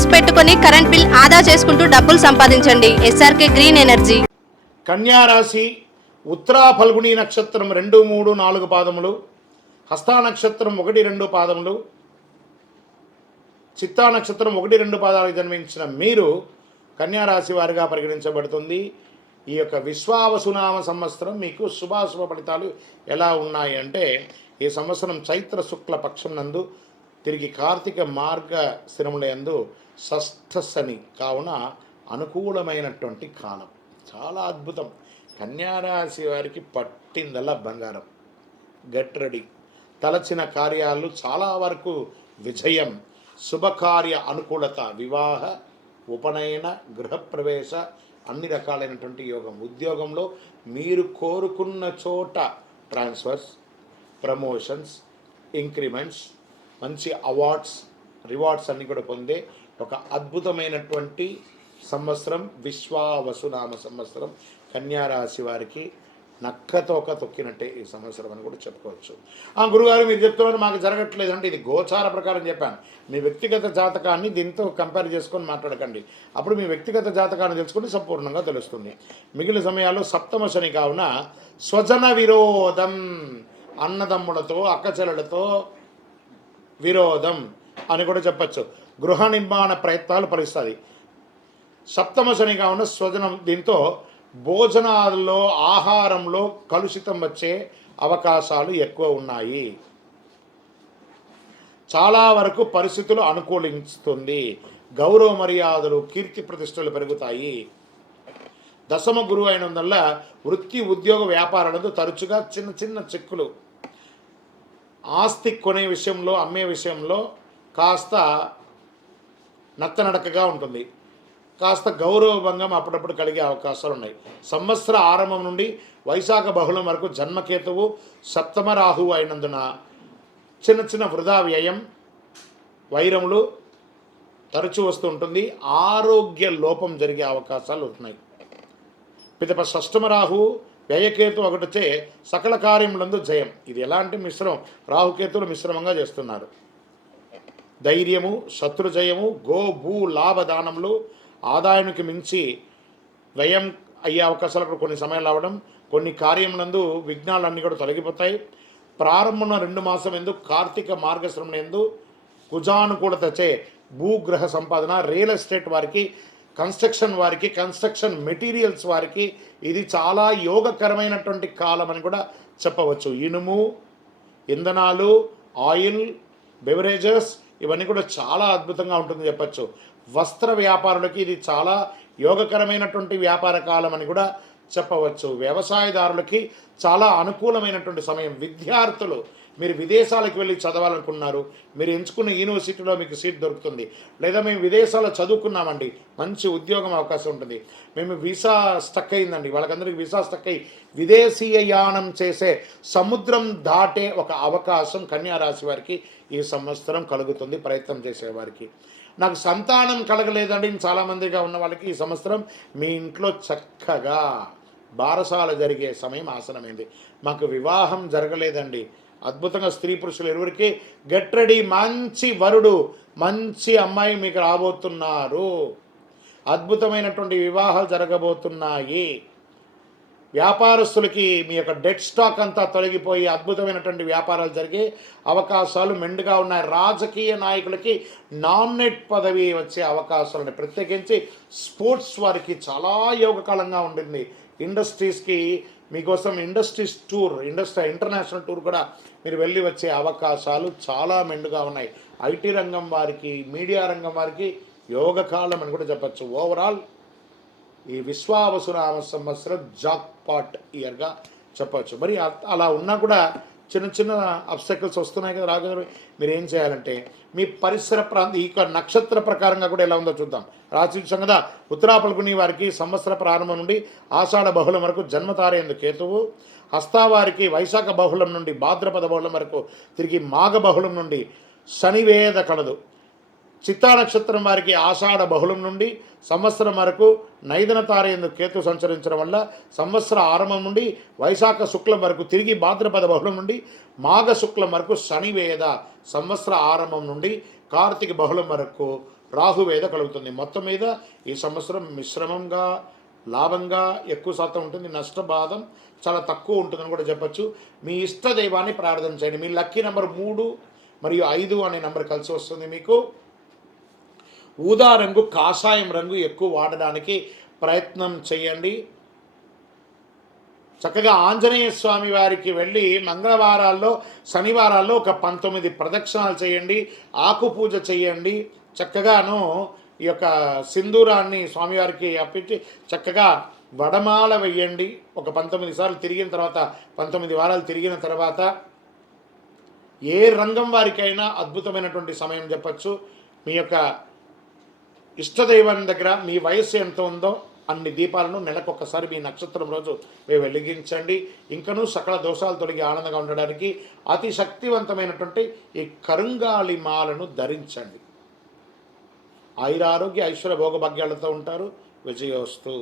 Panels పెట్టుకొని current bill ఆదా చేసుకుంటూ డబ్బులు సంపాదించండి. SRK green energy. కన్యా రాశి ఉత్తరా ఫల్గుని నక్షత్రం 2, 3, 4 పాదములు, హస్తా నక్షత్రం 1, 2 పాదములు, చిత్తా నక్షత్రం 1, 2 పాదాలకు జన్మించిన మీరు కన్యా రాశి వారిగా పరిగణించబడుతుంది. ఈ యొక్క విశ్వావసునామ సంవత్సరం మీకు శుభాశుభ ఫలితాలు ఎలా ఉన్నాయి అంటే, ఈ సంవత్సరం చైత్ర శుక్ల పక్షం నందు తిరిగి కార్తీక మార్గ స్థిరములందు షష్ఠ శని కావున అనుకూలమైనటువంటి కాలం. చాలా అద్భుతం. కన్యారాశి వారికి పట్టిందల్లా బంగారం. Get ready. తలచిన కార్యాలు చాలా వరకు విజయం, శుభకార్య అనుకూలత, వివాహ, ఉపనయన, గృహప్రవేశ, అన్ని రకాలైనటువంటి యోగం. ఉద్యోగంలో మీరు కోరుకున్న చోట ట్రాన్స్ఫర్స్, ప్రమోషన్స్, ఇంక్రిమెంట్స్, మంచి అవార్డ్స్, రివార్డ్స్ అన్నీ కూడా పొందే ఒక అద్భుతమైనటువంటి సంవత్సరం విశ్వావసునామ సంవత్సరం. కన్యారాశి వారికి నక్కతోక తొక్కినట్టే ఈ సంవత్సరం అని కూడా చెప్పుకోవచ్చు. గురుగారు మీరు చెప్తున్నారు మాకు జరగట్లేదు అంటే, ఇది గోచార ప్రకారం చెప్పాను. మీ వ్యక్తిగత జాతకాన్ని దీంతో కంపేర్ చేసుకొని మాట్లాడకండి. అప్పుడు మీ వ్యక్తిగత జాతకాన్ని తెలుసుకుని సంపూర్ణంగా తెలుస్తుంది. మిగిలిన సమయాల్లో సప్తమ శని కావున స్వజన విరోధం, అన్నదమ్ములతో అక్కచెల్లెలతో విరోధం అని కూడా చెప్పచ్చు. గృహ నిర్మాణ ప్రయత్నాలు ఫలిస్తుంది. సప్తమ శని కావున స్వజనం, దీంతో భోజనాల్లో ఆహారంలో కలుషితం వచ్చే అవకాశాలు ఎక్కువ ఉన్నాయి. చాలా వరకు పరిస్థితులు అనుకూలిస్తుంది. గౌరవ మర్యాదలు, కీర్తి ప్రతిష్టలు పెరుగుతాయి. దశమ గురువు అయినందువల్ల వృత్తి, ఉద్యోగ, వ్యాపారాలతో తరచుగా చిన్న చిన్న చిక్కులు, ఆస్తి కొనే విషయంలో, అమ్మే విషయంలో కాస్త నత్తనడకగా ఉంటుంది. కాస్త గౌరవభంగం అప్పుడప్పుడు కలిగే అవకాశాలు ఉన్నాయి. సంవత్సర ఆరంభం నుండి వైశాఖ బహుళం వరకు జన్మకేతువు సప్తమ రాహువు అయినందున చిన్న చిన్న వృధా వ్యయం, వైరములు తరచూ వస్తూ ఉంటుంది. ఆరోగ్య లోపం జరిగే అవకాశాలు ఉన్నాయి. పిదప షష్టమ రాహువు వ్యయకేతు ఒకటిచే సకల కార్యములందు జయం. ఇది ఎలాంటి మిశ్రమం? రాహుకేతులు మిశ్రమంగా చేస్తున్నారు. ధైర్యము, శత్రు జయము, గో భూ లాభదానములు, ఆదాయానికి మించి వ్యయం అయ్యే అవకాశాలు కూడా కొన్ని సమయాలు రావడం, కొన్ని కార్యములందు విఘ్నాలన్నీ కూడా తొలగిపోతాయి. ప్రారంభంలో 2 మాసం ఎందు కార్తీక మార్గశ్రమం ఎందు కుజానుకూలతచే భూగ్రహ సంపాదన, రియల్ ఎస్టేట్ వారికి, కన్స్ట్రక్షన్ వారికి, కన్స్ట్రక్షన్ మెటీరియల్స్ వారికి ఇది చాలా యోగకరమైనటువంటి కాలం అని కూడా చెప్పవచ్చు. ఇనుము, ఇంధనాలు, ఆయిల్, బెవరేజెస్ ఇవన్నీ కూడా చాలా అద్భుతంగా ఉంటుంది చెప్పచ్చు. వస్త్ర వ్యాపారులకి ఇది చాలా యోగకరమైనటువంటి వ్యాపార కాలం అని కూడా చెప్పవచ్చు. వ్యవసాయదారులకి చాలా అనుకూలమైనటువంటి సమయం. విద్యార్థులు, మీరు విదేశాలకు వెళ్ళి చదవాలనుకున్నారు, మీరు ఎంచుకున్న యూనివర్సిటీలో మీకు సీట్ దొరుకుతుంది. లేదా మేము విదేశాల్లో చదువుకున్నామండి, మంచి ఉద్యోగం అవకాశం ఉంటుంది. మేము వీసా స్టక్ అయిందండి, వాళ్ళకందరికీ వీసా స్టక్ అయ్యి విదేశీయ యానం చేసే, సముద్రం దాటే ఒక అవకాశం కన్యారాశి వారికి ఈ సంవత్సరం కలుగుతుంది. ప్రయత్నం చేసేవారికి. నాకు సంతానం కలగలేదండి చాలామందిగా ఉన్న వాళ్ళకి ఈ సంవత్సరం మీ ఇంట్లో చక్కగా బారసాల జరిగే సమయం ఆసనమైంది. మాకు వివాహం జరగలేదండి, అద్భుతంగా స్త్రీ పురుషులు ఇరువురికి గెట్ రెడీ. మంచి వరుడు, మంచి అమ్మాయి మీకు రాబోతున్నారు. అద్భుతమైనటువంటి వివాహాలు జరగబోతున్నాయి. వ్యాపారస్తులకి మీ యొక్క డెట్ స్టాక్ అంతా తొలగిపోయి అద్భుతమైనటువంటి వ్యాపారాలు జరిగే అవకాశాలు మెండుగా ఉన్నాయి. రాజకీయ నాయకులకి నామినేట్ పదవి వచ్చే అవకాశాలు ఉన్నాయి. ప్రత్యేకించి స్పోర్ట్స్ వారికి చాలా యోగకాలంగా ఉంటుంది. ఇండస్ట్రీస్కి మీకోసం ఇండస్ట్రీస్ టూర్, ఇంటర్నేషనల్ టూర్ కూడా మీరు వెళ్ళి వచ్చే అవకాశాలు చాలా మెండుగా ఉన్నాయి. ఐటీ రంగం వారికి, మీడియా రంగం వారికి యోగకాలం అని కూడా చెప్పచ్చు. ఓవరాల్ ఈ విశ్వావసునామ సంవత్సరం జాక్పాట్ ఇయర్గా చెప్పచ్చు. మరి అలా ఉన్నా కూడా చిన్న చిన్న అబ్స్టకల్స్ వస్తున్నాయి కదా రాజు. మీరు ఏం చేయాలంటే మీ పరిసర ప్రాంతం, ఈ నక్షత్ర ప్రకారంగా కూడా ఎలా ఉందో చూద్దాం. రాశి చూసాం కదా, ఉత్తరా ఫల్గుని వారికి సంవత్సర ప్రారంభం నుండి ఆషాఢ బహుళం వరకు జన్మతారేందు కేతువు, హస్తావారికి వైశాఖ బహుళం నుండి భాద్రపద బహుళం వరకు తిరిగి మాఘ బహుళం నుండి శనివేద కలదు. చిత్తా నక్షత్రం వారికి ఆషాఢ బహుళం నుండి సంవత్సరం వరకు నైదన తారయందు కేతు సంచరించడం వల్ల సంవత్సర ఆరంభం నుండి వైశాఖ శుక్లం వరకు తిరిగి భాద్రపద బహుళం నుండి మాఘ శుక్లం వరకు శనివేద సంవత్సర ఆరంభం నుండి కార్తీక బహుళం వరకు రాహువేద కలుగుతుంది. మొత్తం మీద ఈ సంవత్సరం మిశ్రమంగా, లాభంగా ఎక్కువ శాతం ఉంటుంది, నష్టబాధం చాలా తక్కువ ఉంటుందని కూడా చెప్పచ్చు. మీ ఇష్ట దైవాన్ని ప్రార్థన చేయండి. మీ లక్కీ నెంబర్ 3 మరియు 5 అనే నెంబర్ కలిసి వస్తుంది. మీకు ఊదా రంగు, కాషాయం రంగు ఎక్కువ వాడడానికి ప్రయత్నం చేయండి. చక్కగా ఆంజనేయ స్వామి వారికి వెళ్ళి మంగళవారాల్లో, శనివారాల్లో ఒక 19 ప్రదక్షిణాలు చేయండి, ఆకు పూజ చేయండి. చక్కగాను ఈ యొక్క సింధూరాన్ని స్వామివారికి అప్పించి చక్కగా వడమాల వెయ్యండి. ఒక 19 సార్లు తిరిగిన తర్వాత, 19 వారాలు తిరిగిన తర్వాత ఏ రంగం వారికైనా అద్భుతమైనటువంటి సమయం చెప్పచ్చు. మీ యొక్క ఇష్టదైవం దగ్గర మీ వయస్సు ఎంత ఉందో అన్ని దీపాలను నెలకొకసారి మీ నక్షత్రం రోజు మీరు వెలిగించండి. ఇంకనూ సకల దోషాలు తొలగి ఆనందంగా ఉండడానికి అతి శక్తివంతమైనటువంటి ఈ కరుంగాళి మాలను ధరించండి. ఆయురారోగ్య ఐశ్వర్య భోగభాగ్యాలతో ఉంటారు. విజయోస్తు.